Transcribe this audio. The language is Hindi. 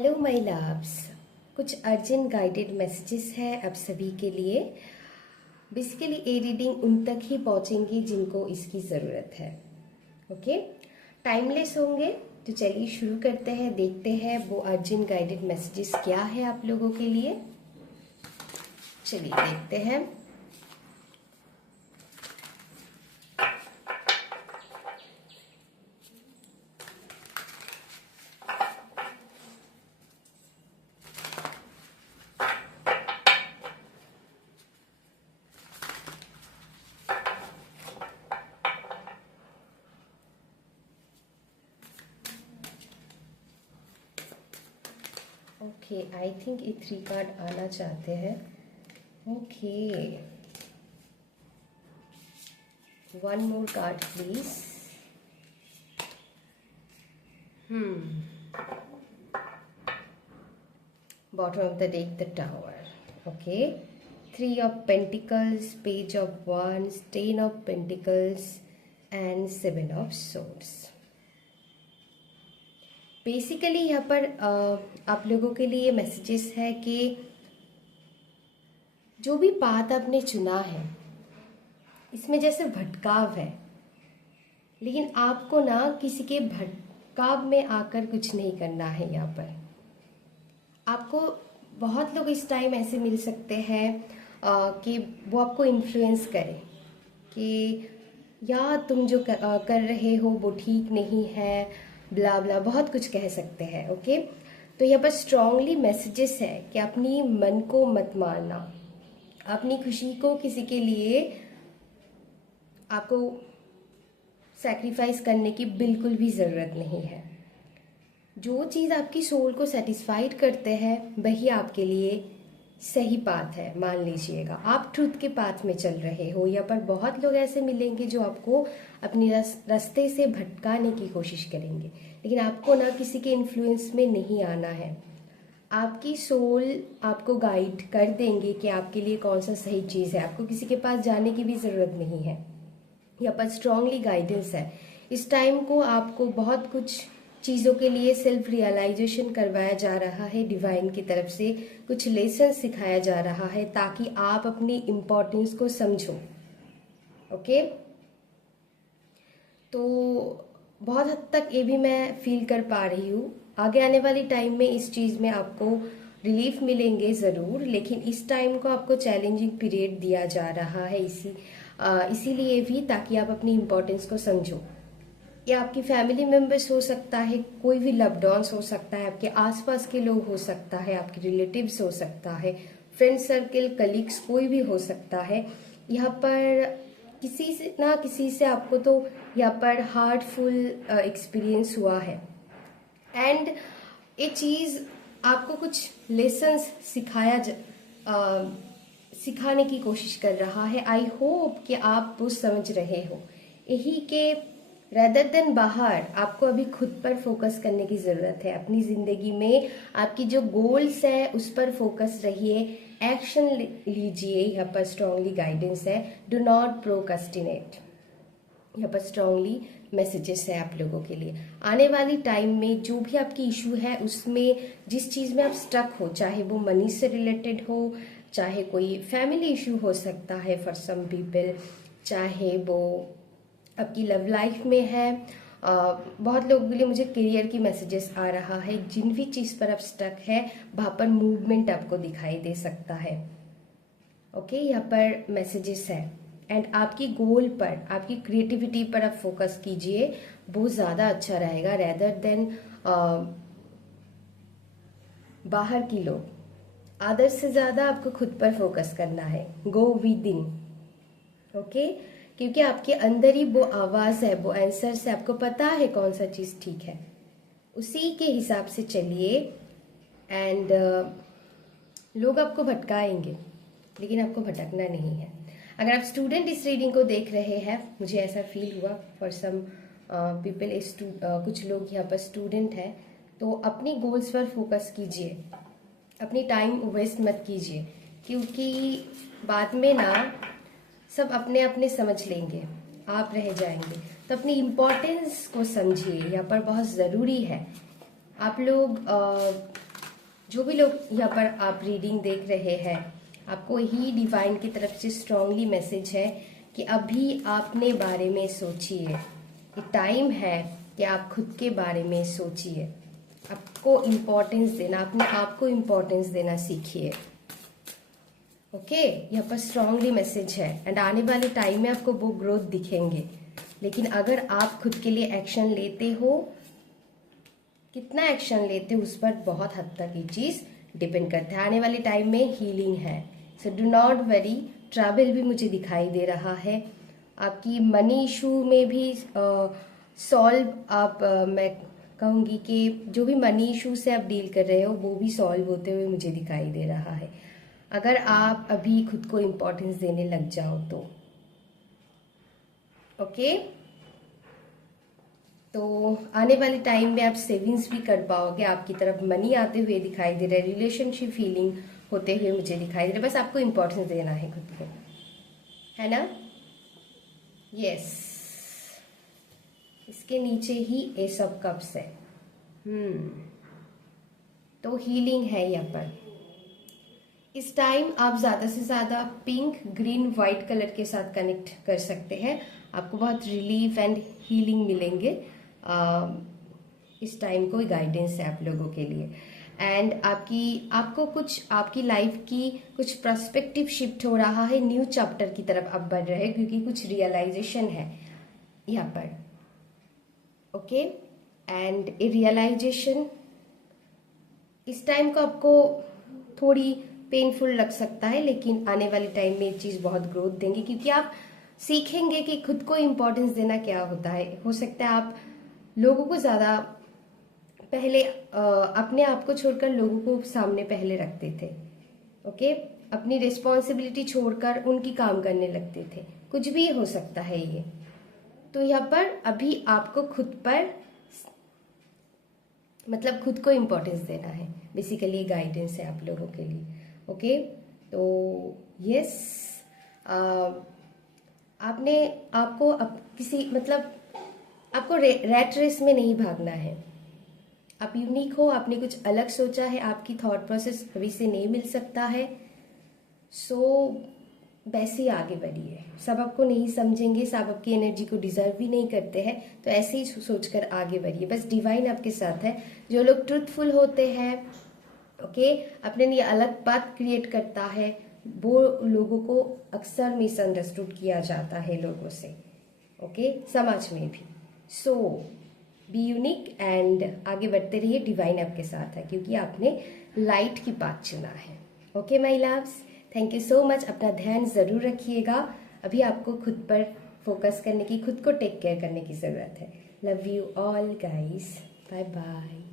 हेलो माय लव्स, कुछ अर्जेंट गाइडेड मैसेजेस हैं आप सभी के लिए। बेसिकली ये रीडिंग उन तक ही पहुंचेंगी जिनको इसकी ज़रूरत है। ओके, टाइमलेस होंगे तो चलिए शुरू करते हैं। देखते हैं वो अर्जेंट गाइडेड मैसेजेस क्या है आप लोगों के लिए। चलिए देखते हैं। ओके, आई थिंक ये 3 कार्ड आना चाहते हैं। Okay, 1 more card please. Bottom of the deck, the Tower. Okay, 3 of Pentacles, Page of Wands, 10 of Pentacles and 7 of Swords. Basically यहाँ पर आप लोगों के लिए मैसेजेस है कि जो भी पाथ आपने चुना है इसमें जैसे भटकाव है, लेकिन आपको ना किसी के भटकाव में आकर कुछ नहीं करना है। यहाँ पर आपको बहुत लोग इस टाइम ऐसे मिल सकते हैं कि वो आपको इन्फ्लुएंस करें कि या तुम जो कर रहे हो वो ठीक नहीं है, ब्ला ब्ला बहुत कुछ कह सकते हैं। ओके, तो यहाँ पर स्ट्रांगली मैसेजेस है कि अपनी मन को मत मारना, अपनी खुशी को किसी के लिए आपको सैक्रिफाइस करने की बिल्कुल भी ज़रूरत नहीं है। जो चीज़ आपकी सोल को सेटिस्फाइड करते हैं वही आपके लिए सही पाथ है। मान लीजिएगा आप ट्रूथ के पाथ में चल रहे हो। यहाँ पर बहुत लोग ऐसे मिलेंगे जो आपको अपने रास्ते से भटकाने की कोशिश करेंगे, लेकिन आपको ना किसी के इन्फ्लुएंस में नहीं आना है। आपकी सोल आपको गाइड कर देंगे कि आपके लिए कौन सा सही चीज़ है। आपको किसी के पास जाने की भी ज़रूरत नहीं है। यहाँ पर स्ट्रांगली गाइडेंस है। इस टाइम को आपको बहुत कुछ चीज़ों के लिए सेल्फ रियलाइजेशन करवाया जा रहा है। डिवाइन की तरफ से कुछ लेसन सिखाया जा रहा है ताकि आप अपनी इम्पोर्टेंस को समझो। ओके, तो बहुत हद तक ये भी मैं फील कर पा रही हूँ। आगे आने वाली टाइम में इस चीज़ में आपको रिलीफ मिलेंगे ज़रूर, लेकिन इस टाइम को आपको चैलेंजिंग पीरियड दिया जा रहा है इसीलिए भी ताकि आप अपनी इम्पोर्टेंस को समझो। या आपकी फैमिली मेंबर्स हो सकता है, कोई भी लव्ड वंस हो सकता है, आपके आसपास के लोग हो सकता है, आपके रिलेटिव्स हो सकता है, फ्रेंड सर्कल, कलीग्स, कोई भी हो सकता है। यहाँ पर किसी से ना किसी से आपको तो यहाँ पर हार्टफुल एक्सपीरियंस हुआ है एंड ये चीज़ आपको कुछ लेसन्स सिखाने की कोशिश कर रहा है। आई होप कि आप वो समझ रहे हो। यही के रेदर देन बाहर आपको अभी खुद पर फोकस करने की ज़रूरत है। अपनी ज़िंदगी में आपकी जो गोल्स है उस पर फोकस रहिए, एक्शन लीजिए। यहाँ पर स्ट्रांगली गाइडेंस है, डू नॉट प्रोक्रेस्टिनेट। यहाँ पर स्ट्रांगली मैसेजेस है आप लोगों के लिए। आने वाली टाइम में जो भी आपकी इशू है उसमें जिस चीज़ में आप स्टक हो, चाहे वो मनी से रिलेटेड हो, चाहे कोई फैमिली इशू हो सकता है फॉर सम पीपल, चाहे वो आपकी लव लाइफ में है। बहुत लोगों के लिए मुझे करियर की मैसेजेस आ रहा है। जिन भी चीज़ पर आप स्टक है वहाँ पर मूवमेंट आपको दिखाई दे सकता है। ओके, यहाँ पर मैसेजेस है एंड आपकी गोल पर, आपकी क्रिएटिविटी पर आप फोकस कीजिए, वो ज़्यादा अच्छा रहेगा रेदर देन बाहर की लोग। आदर्श से ज़्यादा आपको खुद पर फोकस करना है। Go with in. ओके, क्योंकि आपके अंदर ही वो आवाज़ है, वो आंसर है। आपको पता है कौन सा चीज़ ठीक है, उसी के हिसाब से चलिए एंड लोग आपको भटकाएंगे लेकिन आपको भटकना नहीं है। अगर आप स्टूडेंट इस रीडिंग को देख रहे हैं, मुझे ऐसा फील हुआ फॉर सम पीपल, कुछ लोग यहाँ पर स्टूडेंट हैं, तो अपनी गोल्स पर फोकस कीजिए, अपनी टाइम वेस्ट मत कीजिए, क्योंकि बाद में ना सब अपने अपने समझ लेंगे, आप रह जाएंगे। तो अपनी इम्पोर्टेंस को समझिए, यहाँ पर बहुत ज़रूरी है। आप लोग जो भी लोग यहाँ पर आप रीडिंग देख रहे हैं, आपको ही डिवाइन की तरफ से स्ट्रांगली मैसेज है कि अभी आपने बारे में सोचिए। ये टाइम है कि आप खुद के बारे में सोचिए, आपको इम्पोर्टेंस देना, अपने आप को इम्पोर्टेंस देना सीखिए। ओके, यहाँ पर स्ट्रांगली मैसेज है। एंड आने वाले टाइम में आपको वो ग्रोथ दिखेंगे, लेकिन अगर आप खुद के लिए एक्शन लेते हो, कितना एक्शन लेते हो उस पर बहुत हद तक ये चीज डिपेंड करता है। आने वाले टाइम में हीलिंग है, so do not worry. Travel भी मुझे दिखाई दे रहा है। आपकी मनी इशू में भी सॉल्व आप मैं कहूँगी कि जो भी मनी इशू से आप डील कर रहे हो वो भी सॉल्व होते हुए मुझे दिखाई दे रहा है, अगर आप अभी खुद को इम्पोर्टेंस देने लग जाओ तो। ओके, तो आने वाले टाइम में आप सेविंग्स भी कर पाओगे, आपकी तरफ मनी आते हुए दिखाई दे रहा है, रिलेशनशिप फीलिंग होते हुए मुझे दिखाई दे रहा है। बस आपको इम्पोर्टेंस देना है खुद को, है ना? यस, इसके नीचे ही एस ऑफ कप्स है। तो हीलिंग है यहाँ पर। इस टाइम आप ज़्यादा से ज़्यादा पिंक, ग्रीन, वाइट कलर के साथ कनेक्ट कर सकते हैं, आपको बहुत रिलीफ एंड हीलिंग मिलेंगे। इस टाइम को गाइडेंस है आप लोगों के लिए। एंड आपको कुछ आपकी लाइफ की कुछ पर्सपेक्टिव शिफ्ट हो रहा है, न्यू चैप्टर की तरफ आप बढ़ रहे हैं, क्योंकि कुछ रियलाइजेशन है यहाँ पर। ओके, एंड ए रियलाइजेशन इस टाइम को आपको थोड़ी पेनफुल लग सकता है, लेकिन आने वाले टाइम में ये चीज़ बहुत ग्रोथ देंगी, क्योंकि आप सीखेंगे कि खुद को इम्पोर्टेंस देना क्या होता है। हो सकता है आप लोगों को ज़्यादा पहले अपने आप को छोड़कर लोगों को सामने पहले रखते थे। ओके, अपनी रिस्पॉन्सिबिलिटी छोड़कर उनकी काम करने लगते थे, कुछ भी हो सकता है ये। तो यहाँ पर अभी आपको खुद पर मतलब खुद को इम्पोर्टेंस देना है, बेसिकली गाइडेंस है आप लोगों के लिए। ओके, तो यस, आपने आपको किसी मतलब आपको रैट रेस में नहीं भागना है। आप यूनिक हो, आपने कुछ अलग सोचा है, आपकी थॉट प्रोसेस अभी से नहीं मिल सकता है, सो वैसे ही आगे बढ़िए। सब आपको नहीं समझेंगे, सब आपकी एनर्जी को डिजर्व भी नहीं करते हैं, तो ऐसे ही सोचकर आगे बढ़िए। बस डिवाइन आपके साथ है। जो लोग ट्रूथफुल होते हैं, ओके, अपने लिए अलग बात क्रिएट करता है, वो लोगों को अक्सर मिसअंडरस्टूड किया जाता है लोगों से, ओके, समाज में भी। सो बी यूनिक एंड आगे बढ़ते रहिए। डिवाइन आपके साथ है, क्योंकि आपने लाइट की बात चुना है। Okay my loves, thank you so much. अपना ध्यान जरूर रखिएगा। अभी आपको खुद पर फोकस करने की, खुद को टेक केयर करने की जरूरत है। Love you all guys, bye bye.